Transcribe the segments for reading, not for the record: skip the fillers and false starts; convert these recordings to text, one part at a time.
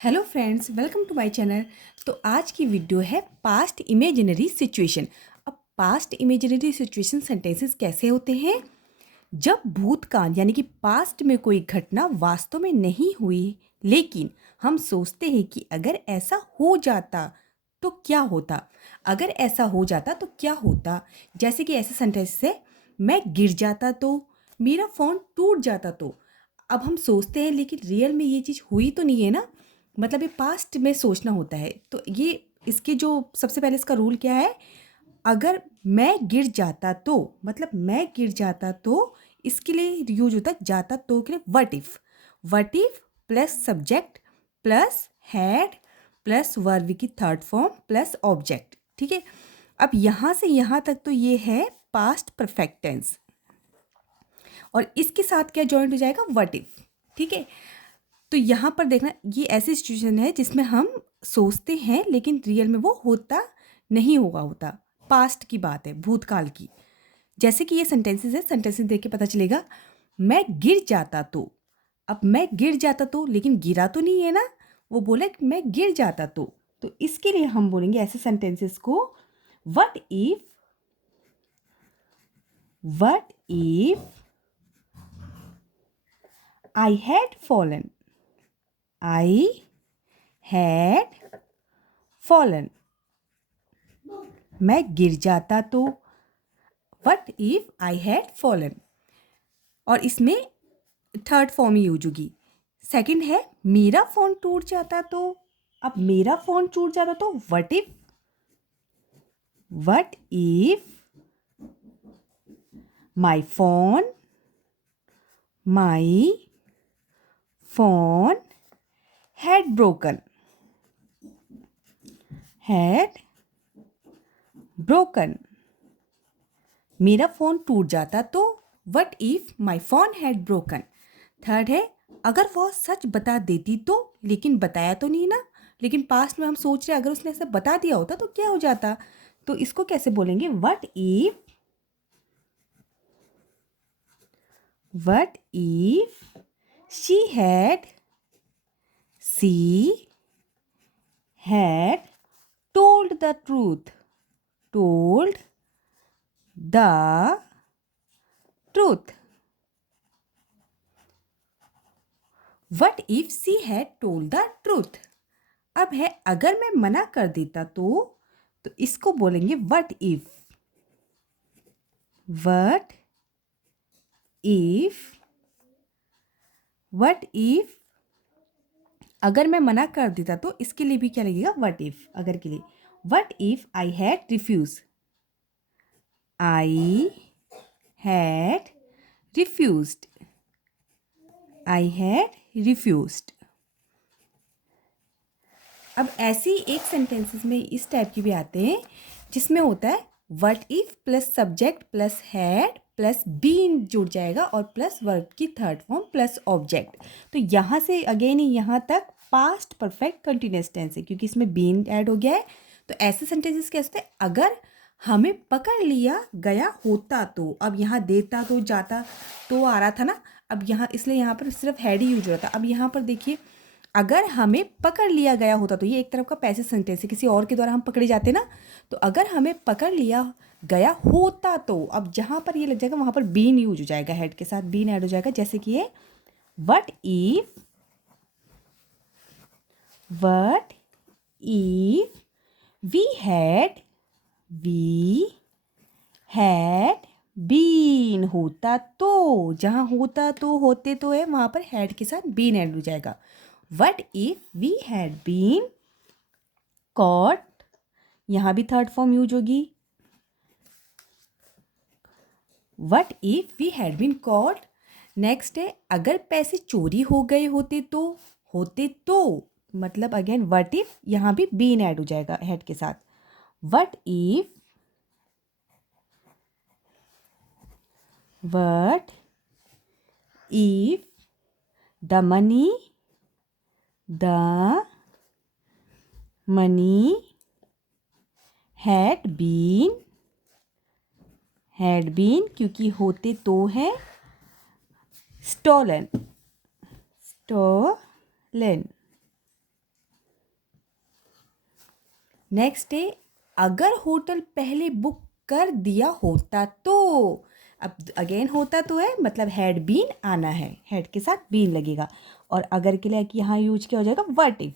Hello friends, welcome to my channel. तो आज की वीडियो है पास्ट इमेजिनरी सिचुएशन। अब पास्ट इमेजिनरी सिचुएशन सेंटेंसेस कैसे होते हैं? जब भूतकाल यानी कि पास्ट में कोई घटना वास्तव में नहीं हुई, लेकिन हम सोचते हैं कि अगर ऐसा हो जाता तो क्या होता। अगर ऐसा हो जाता तो क्या होता। जैसे कि ऐसे सेंटेंस है, मैं गिर जाता तो, मेरा फ़ोन टूट जाता तो। अब हम सोचते हैं लेकिन रियल में ये चीज़ हुई तो नहीं है ना। मतलब ये पास्ट में सोचना होता है। तो ये इसके जो सबसे पहले इसका रूल क्या है? अगर मैं गिर जाता तो, मतलब मैं गिर जाता तो, इसके लिए यूज होता है जाता तो के लिए what if plus subject plus had plus verb की थर्ड फॉर्म प्लस ऑब्जेक्ट। ठीक है। अब यहाँ से यहाँ तक तो ये है पास्ट परफेक्ट टेंस, और इसके साथ क्या जॉइंट हो जाएगा? What if. ठीक है। तो यहाँ पर देखना, ये ऐसी सिचुएशन है जिसमें हम सोचते हैं लेकिन रियल में वो होता नहीं होता। पास्ट की बात है, भूतकाल की। जैसे कि ये सेंटेंसेस है, सेंटेंसेस देख के पता चलेगा। मैं गिर जाता तो, अब मैं गिर जाता तो, लेकिन गिरा तो नहीं है ना। वो बोला कि मैं गिर जाता तो इसके लिए हम बोलेंगे ऐसे सेंटेंसेस को, what if I had fallen, I had fallen. मैं गिर जाता तो, what if I had fallen. और इसमें थर्ड फॉर्म ही यूज होगी। सेकंड है, मेरा फ़ोन टूट जाता तो। अब मेरा फ़ोन टूट जाता तो what if my phone had broken. मेरा फ़ोन टूट जाता तो, what if my phone had broken. Third है, अगर वो सच बता देती तो, लेकिन बताया तो नहीं ना। लेकिन पास्ट में हम सोच रहे हैं अगर उसने ऐसा बता दिया होता तो क्या हो जाता। तो इसको कैसे बोलेंगे? What if she had she had told the the truth. What if she had told the truth. अब है, अगर मैं मना कर देता तो इसको बोलेंगे वट इफ वट इफ अगर मैं मना कर देता तो इसके लिए भी क्या लगेगा? What if. अगर के लिए what if I had refused I had refused. अब ऐसी एक सेंटेंसेस में इस टाइप की भी आते हैं जिसमें होता है what if plus subject plus had plus been जुड़ जाएगा और प्लस वर्ब की थर्ड फॉर्म प्लस ऑब्जेक्ट। तो यहाँ से अगेन यहाँ तक पास्ट परफेक्ट कंटिन्यूअस टेंस है क्योंकि इसमें बीन ऐड हो गया है। तो ऐसे सेंटेंसेस कैसे होते हैं? अगर हमें पकड़ लिया गया होता तो, अब यहाँ देता तो जाता तो आ रहा था ना। अब यहाँ इसलिए यहाँ पर सिर्फ हैड ही यूज हो रहा था। अब यहाँ पर देखिए, अगर हमें पकड़ लिया गया होता तो ये एक तरफ का पैसिव सेंटेंस है, किसी और के द्वारा हम पकड़े जाते ना। तो अगर हमें पकड़ लिया गया होता तो, अब जहाँ पर ये लग जाएगा वहाँ पर बीन यूज हो जाएगा, हेड के साथ बीन ऐड हो जाएगा। जैसे कि ये what if we had been होता तो, जहाँ होता तो होते तो है वहाँ पर हैड के साथ बीन ऐड हो जाएगा। What if we had been caught, यहाँ भी थर्ड फॉर्म यूज होगी। What if we had been caught. Next है, अगर पैसे चोरी हो गए होते तो मतलब अगेन वट इफ, यहाँ भी बीन ऐड हो जाएगा हेड के साथ। What if the money had been क्योंकि होते तो है स्टोलन नेक्स्ट है अगर होटल पहले बुक कर दिया होता तो। अब अगेन होता तो है मतलब हैड बीन आना है, हैड के साथ बीन लगेगा। और अगर के लिए यहाँ यूज किया हो जाएगा what if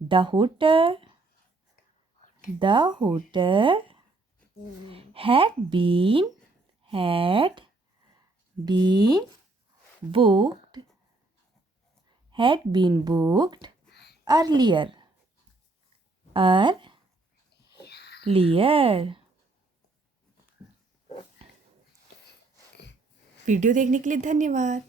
the hotel had been booked earlier video देखने के लिए धन्यवाद।